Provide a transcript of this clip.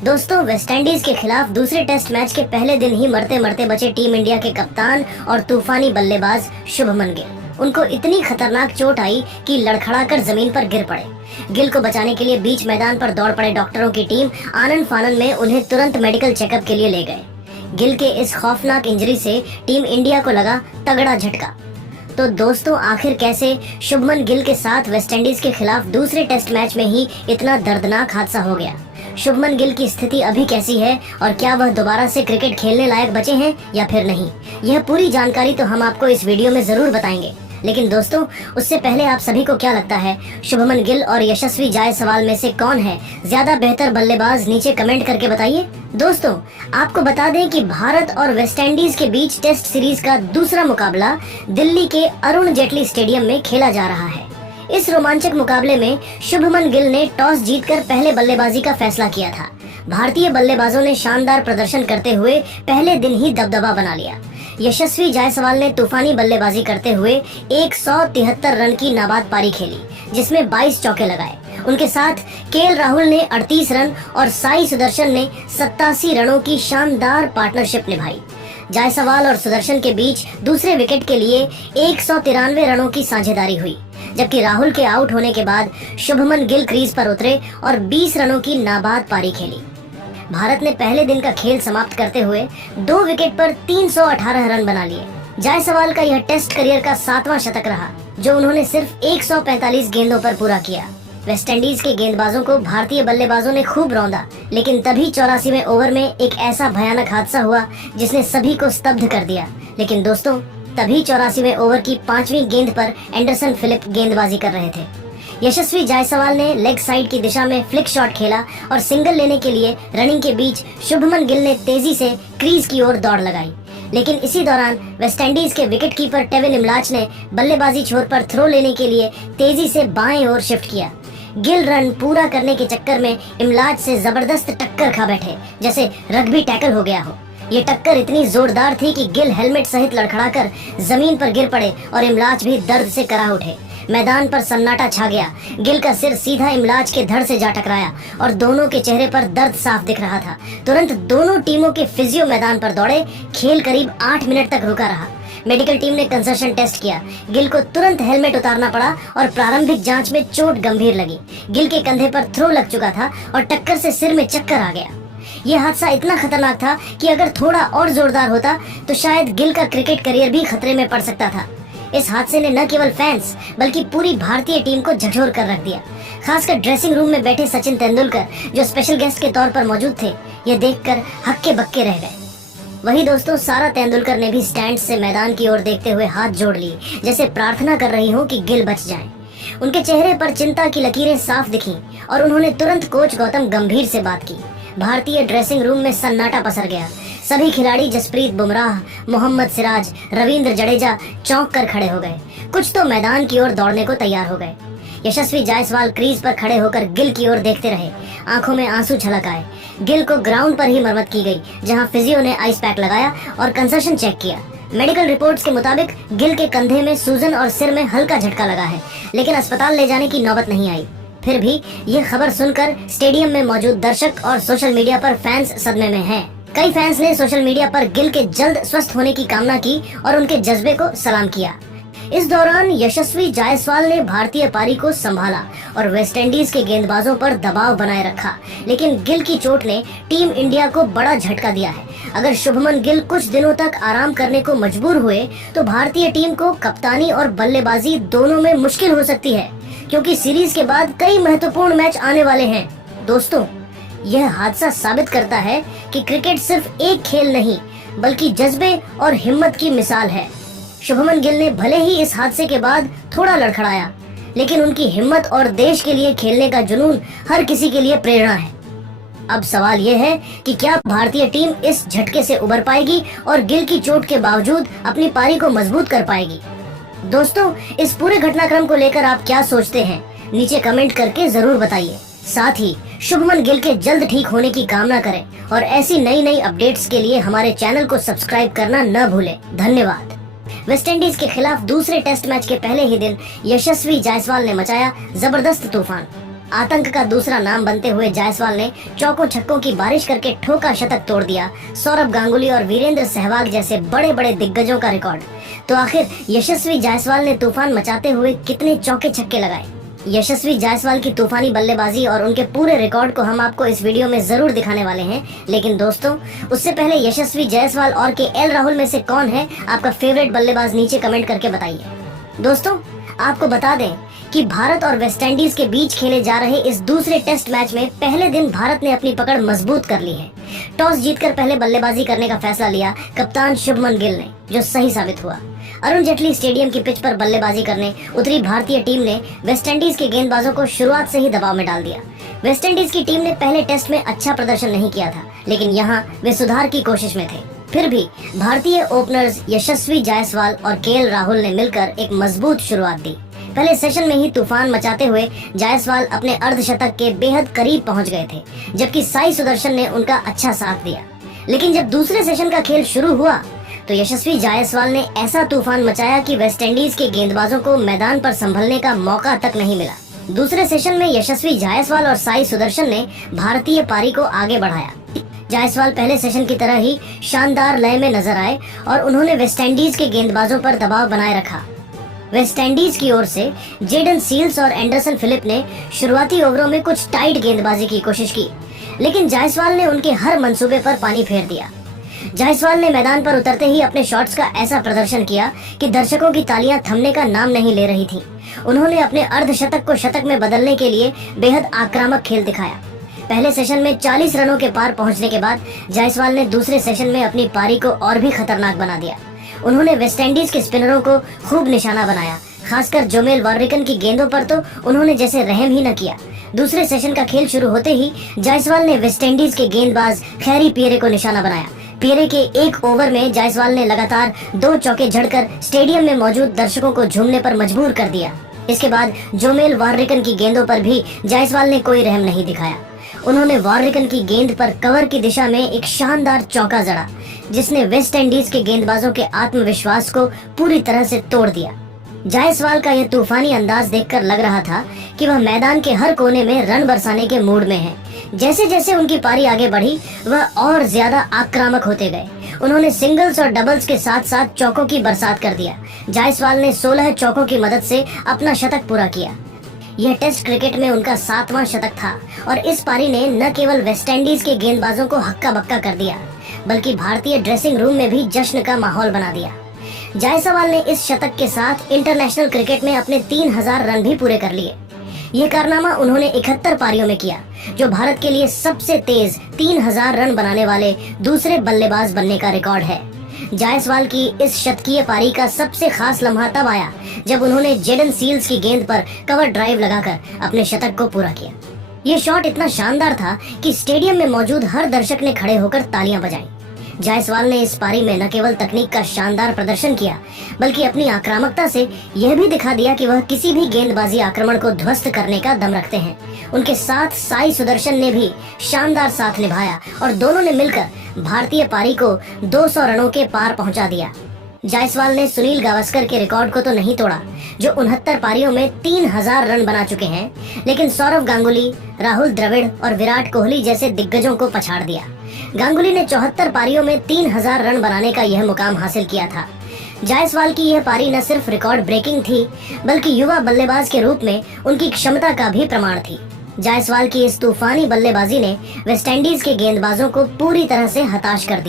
दोस्तों, वेस्टइंडीज के खिलाफ दूसरे टेस्ट मैच के पहले दिन ही मरते मरते बचे टीम इंडिया के कप्तान और तूफानी बल्लेबाज शुभमन गिल। उनको इतनी खतरनाक चोट आई कि लड़खड़ाकर जमीन पर गिर पड़े। गिल को बचाने के लिए बीच मैदान पर दौड़ पड़े डॉक्टरों की टीम आनन फानन में उन्हें तुरंत मेडिकल चेकअप के लिए ले गए। गिल के इस खौफनाक इंजरी से टीम इंडिया को लगा तगड़ा झटका। तो दोस्तों, आखिर कैसे शुभमन गिल के साथ वेस्टइंडीज के खिलाफ दूसरे टेस्ट मैच में ही इतना दर्दनाक हादसा हो गया? शुभमन गिल की स्थिति अभी कैसी है और क्या वह दोबारा से क्रिकेट खेलने लायक बचे हैं या फिर नहीं, यह पूरी जानकारी तो हम आपको इस वीडियो में जरूर बताएंगे। लेकिन दोस्तों, उससे पहले आप सभी को क्या लगता है, शुभमन गिल और यशस्वी जायसवाल में से कौन है ज्यादा बेहतर बल्लेबाज? नीचे कमेंट करके बताइए। दोस्तों, आपको बता दें कि भारत और वेस्टइंडीज के बीच टेस्ट सीरीज का दूसरा मुकाबला दिल्ली के अरुण जेटली स्टेडियम में खेला जा रहा है। इस रोमांचक मुकाबले में शुभमन गिल ने टॉस जीतकर पहले बल्लेबाजी का फैसला किया था। भारतीय बल्लेबाजों ने शानदार प्रदर्शन करते हुए पहले दिन ही दबदबा बना लिया। यशस्वी जायसवाल ने तूफानी बल्लेबाजी करते हुए 173 रन की नाबाद पारी खेली, जिसमें 22 चौके लगाए। उनके साथ केएल राहुल ने 38 रन और साई सुदर्शन ने 87 रनों की शानदार पार्टनरशिप निभाई। जायसवाल और सुदर्शन के बीच दूसरे विकेट के लिए 193 रनों की साझेदारी हुई, जबकि राहुल के आउट होने के बाद शुभमन गिल क्रीज पर उतरे और 20 रनों की नाबाद पारी खेली। भारत ने पहले दिन का खेल समाप्त करते हुए 2 विकेट पर 318 रन बना लिए। जायसवाल का यह टेस्ट करियर का 7वां शतक रहा, जो उन्होंने सिर्फ 145 गेंदों पर पूरा किया। वेस्टइंडीज के गेंदबाजों को भारतीय बल्लेबाजों ने खूब रौंदा, लेकिन तभी 84वें ओवर में एक ऐसा भयानक हादसा हुआ जिसने सभी को स्तब्ध कर दिया। लेकिन दोस्तों, तभी 84वें ओवर की 5वीं गेंद पर एंडरसन फिलिप गेंदबाजी कर रहे थे। यशस्वी जायसवाल ने लेग साइड की दिशा में फ्लिक शॉट खेला और सिंगल लेने के लिए रनिंग के बीच शुभमन गिल ने तेजी से क्रीज की ओर दौड़ लगाई। लेकिन इसी दौरान वेस्टइंडीज के विकेटकीपर टेविन इमलाच ने बल्लेबाजी छोर पर थ्रो लेने के लिए तेजी से बाएं ओर शिफ्ट किया। गिल रन पूरा करने के चक्कर में इमलाच से जबरदस्त टक्कर खा बैठे, जैसे रग्बी टैकल हो गया हो। ये टक्कर इतनी जोरदार थी कि गिल हेलमेट सहित लड़खड़ाकर जमीन पर गिर पड़े और इमलाच भी दर्द से करा उठे। मैदान पर सन्नाटा छा गया। गिल का सिर सीधा इमलाच के धड़ से जा टकराया और दोनों के चेहरे पर दर्द साफ दिख रहा था। तुरंत दोनों टीमों के फिजियो मैदान पर दौड़े। खेल करीब 8 मिनट तक रुका रहा। मेडिकल टीम ने कंसर्शन टेस्ट किया। गिल को तुरंत हेलमेट उतारना पड़ा और प्रारंभिक जांच में चोट गंभीर लगी। गिल के कंधे पर थ्रो लग चुका था और टक्कर से सिर में चक्कर आ गया। यह हादसा इतना खतरनाक था कि अगर थोड़ा और जोरदार होता तो शायद गिल का क्रिकेट करियर भी खतरे में पड़ सकता था। इस हादसे ने न केवल फैंस बल्कि पूरी भारतीय टीम को झकझोर कर रख दिया। खासकर ड्रेसिंग रूम में बैठे सचिन तेंदुलकर, जो स्पेशल गेस्ट के तौर पर मौजूद थे, यह देखकर हक्के बक्के रह गए। वही दोस्तों, सारा तेंदुलकर ने भी स्टैंड से मैदान की ओर देखते हुए हाथ जोड़ लिए, जैसे प्रार्थना कर रही हो कि गिल बच जाएं। उनके चेहरे पर चिंता की लकीरें साफ दिखीं और उन्होंने तुरंत कोच गौतम गंभीर से बात की। भारतीय ड्रेसिंग रूम में सन्नाटा पसर गया। सभी खिलाड़ी जसप्रीत बुमराह, मोहम्मद सिराज, रविंद्र जडेजा चौंक कर खड़े हो गए। कुछ तो मैदान की ओर दौड़ने को तैयार हो गए। यशस्वी जायसवाल क्रीज पर खड़े होकर गिल की ओर देखते रहे। आंखों में आंसू छलक आए। गिल को ग्राउंड पर ही मरम्मत की गई, जहां फिजियो ने आइस पैक लगाया और कंसर्शन चेक किया। मेडिकल रिपोर्ट्स के मुताबिक गिल के कंधे में सूजन और सिर में हल्का झटका लगा है, लेकिन अस्पताल ले जाने की नौबत नहीं आई। फिर भी ये खबर सुनकर स्टेडियम में मौजूद दर्शक और सोशल मीडिया पर फैंस सदमे में हैं। कई फैंस ने सोशल मीडिया पर गिल के जल्द स्वस्थ होने की कामना की और उनके जज्बे को सलाम किया। इस दौरान यशस्वी जायसवाल ने भारतीय पारी को संभाला और वेस्टइंडीज के गेंदबाजों पर दबाव बनाए रखा, लेकिन गिल की चोट ने टीम इंडिया को बड़ा झटका दिया है। अगर शुभमन गिल कुछ दिनों तक आराम करने को मजबूर हुए तो भारतीय टीम को कप्तानी और बल्लेबाजी दोनों में मुश्किल हो सकती है, क्योंकि सीरीज के बाद कई महत्वपूर्ण मैच आने वाले हैं। दोस्तों, यह हादसा साबित करता है कि क्रिकेट सिर्फ एक खेल नहीं, बल्कि जज्बे और हिम्मत की मिसाल है। शुभमन गिल ने भले ही इस हादसे के बाद थोड़ा लड़खड़ाया, लेकिन उनकी हिम्मत और देश के लिए खेलने का जुनून हर किसी के लिए प्रेरणा है। अब सवाल यह है कि क्या भारतीय टीम इस झटके से उबर पाएगी और गिल की चोट के बावजूद अपनी पारी को मजबूत कर पाएगी? दोस्तों, इस पूरे घटनाक्रम को लेकर आप क्या सोचते हैं? नीचे कमेंट करके जरूर बताइए। साथ ही शुभमन गिल के जल्द ठीक होने की कामना करें और ऐसी नई अपडेट्स के लिए हमारे चैनल को सब्सक्राइब करना न भूलें। धन्यवाद। वेस्टइंडीज के खिलाफ दूसरे टेस्ट मैच के पहले ही दिन यशस्वी जायसवाल ने मचाया जबरदस्त तूफान। आतंक का दूसरा नाम बनते हुए जायसवाल ने चौकों छक्कों की बारिश करके ठोका शतक तोड़ दिया सौरभ गांगुली और वीरेंद्र सहवाग जैसे बड़े बड़े दिग्गजों का रिकॉर्ड। तो आखिर यशस्वी जायसवाल ने तूफान मचाते हुए कितने चौके छक्के लगाए? यशस्वी जायसवाल की तूफानी बल्लेबाजी और उनके पूरे रिकॉर्ड को हम आपको इस वीडियो में जरूर दिखाने वाले हैं। लेकिन दोस्तों, उससे पहले यशस्वी जायसवाल और केएल राहुल में से कौन है आपका फेवरेट बल्लेबाज, नीचे कमेंट करके बताइए। दोस्तों, आपको बता दें कि भारत और वेस्टइंडीज के बीच खेले जा रहे इस दूसरे टेस्ट मैच में पहले दिन भारत ने अपनी पकड़ मजबूत कर ली है। टॉस जीतकर पहले बल्लेबाजी करने का फैसला लिया कप्तान शुभमन गिल ने, जो सही साबित हुआ। अरुण जेटली स्टेडियम की पिच पर बल्लेबाजी करने उतरी भारतीय टीम ने वेस्टइंडीज के गेंदबाजों को शुरुआत से ही दबाव में डाल दिया। वेस्टइंडीज की टीम ने पहले टेस्ट में अच्छा प्रदर्शन नहीं किया था, लेकिन यहाँ वे सुधार की कोशिश में थे। फिर भी भारतीय ओपनर्स यशस्वी जायसवाल और केएल राहुल ने मिलकर एक मजबूत शुरुआत दी। पहले सेशन में ही तूफान मचाते हुए जायसवाल अपने अर्धशतक के बेहद करीब पहुंच गए थे, जबकि साई सुदर्शन ने उनका अच्छा साथ दिया। लेकिन जब दूसरे सेशन का खेल शुरू हुआ तो यशस्वी जायसवाल ने ऐसा तूफान मचाया कि वेस्टइंडीज के गेंदबाजों को मैदान पर संभलने का मौका तक नहीं मिला। दूसरे सेशन में यशस्वी जायसवाल और साई सुदर्शन ने भारतीय पारी को आगे बढ़ाया। जायसवाल पहले सेशन की तरह ही शानदार लय में नजर आए और उन्होंने वेस्टइंडीज के गेंदबाजों पर दबाव बनाए रखा। वेस्टइंडीज की ओर से जेडन सील्स और एंडरसन फिलिप ने शुरुआती ओवरों में कुछ टाइट गेंदबाजी की कोशिश की, लेकिन जायसवाल ने उनके हर मंसूबे पर पानी फेर दिया। जायसवाल ने मैदान पर उतरते ही अपने शॉट्स का ऐसा प्रदर्शन किया कि दर्शकों की तालियां थमने का नाम नहीं ले रही थीं। उन्होंने अपने अर्धशतक को शतक में बदलने के लिए बेहद आक्रामक खेल दिखाया। पहले सेशन में 40 रनों के पार पहुंचने के बाद जायसवाल ने दूसरे सेशन में अपनी पारी को और भी खतरनाक बना दिया। उन्होंने वेस्टइंडीज के स्पिनरों को खूब निशाना बनाया, खासकर जोमेल वार्रिकन की गेंदों पर तो उन्होंने जैसे रहम ही न किया। दूसरे सेशन का खेल शुरू होते ही जायसवाल ने वेस्टइंडीज के गेंदबाज खैरी पियरे को निशाना बनाया। पियरे के एक ओवर में जायसवाल ने लगातार 2 चौके झड़कर स्टेडियम में मौजूद दर्शकों को झूमने पर मजबूर कर दिया। इसके बाद जोमेल वार्रिकन की गेंदों पर भी जायसवाल ने कोई रहम नहीं दिखाया। उन्होंने वार्रिकन की गेंद पर कवर की दिशा में एक शानदार चौका जड़ा, जिसने वेस्टइंडीज के गेंदबाजों के आत्मविश्वास को पूरी तरह से तोड़ दिया। जायसवाल का यह तूफानी अंदाज देखकर लग रहा था कि वह मैदान के हर कोने में रन बरसाने के मूड में है। जैसे जैसे उनकी पारी आगे बढ़ी, वह और ज्यादा आक्रामक होते गए। उन्होंने सिंगल्स और डबल्स के साथ साथ चौकों की बरसात कर दिया। जायसवाल ने 16 चौकों की मदद से अपना शतक पूरा किया। यह टेस्ट क्रिकेट में उनका 7वां शतक था और इस पारी ने न केवल वेस्टइंडीज के गेंदबाजों को हक्का बक्का कर दिया, बल्कि भारतीय ड्रेसिंग रूम में भी जश्न का माहौल बना दिया। जायसवाल ने इस शतक के साथ इंटरनेशनल क्रिकेट में अपने 3000 रन भी पूरे कर लिए। यह कारनामा उन्होंने 71 पारियों में किया, जो भारत के लिए सबसे तेज 3000 रन बनाने वाले दूसरे बल्लेबाज बनने का रिकॉर्ड है। जायसवाल की इस शतकीय पारी का सबसे खास लम्हा तब आया जब उन्होंने जेडन सील्स की गेंद पर कवर ड्राइव लगाकर अपने शतक को पूरा किया। ये शॉट इतना शानदार था कि स्टेडियम में मौजूद हर दर्शक ने खड़े होकर तालियां बजाई। जायसवाल ने इस पारी में न केवल तकनीक का शानदार प्रदर्शन किया, बल्कि अपनी आक्रामकता से यह भी दिखा दिया कि वह किसी भी गेंदबाजी आक्रमण को ध्वस्त करने का दम रखते हैं। उनके साथ साई सुदर्शन ने भी शानदार साथ निभाया और दोनों ने मिलकर भारतीय पारी को 200 रनों के पार पहुंचा दिया। जायसवाल ने सुनील गावस्कर के रिकॉर्ड को तो नहीं तोड़ा, जो 69 पारियों में 3000 रन बना चुके हैं, लेकिन सौरभ गांगुली, राहुल द्रविड़ और विराट कोहली जैसे दिग्गजों को पछाड़ दिया। गांगुली ने 74 पारियों में 3000 रन बनाने का यह मुकाम हासिल किया था। जायसवाल की यह पारी न सिर्फ रिकॉर्ड ब्रेकिंग थी, बल्कि युवा बल्लेबाज के रूप में उनकी क्षमता का भी प्रमाण थी। जायसवाल की इस तूफानी बल्लेबाजी ने वेस्टइंडीज के गेंदबाजों को पूरी तरह से हताश कर दिया।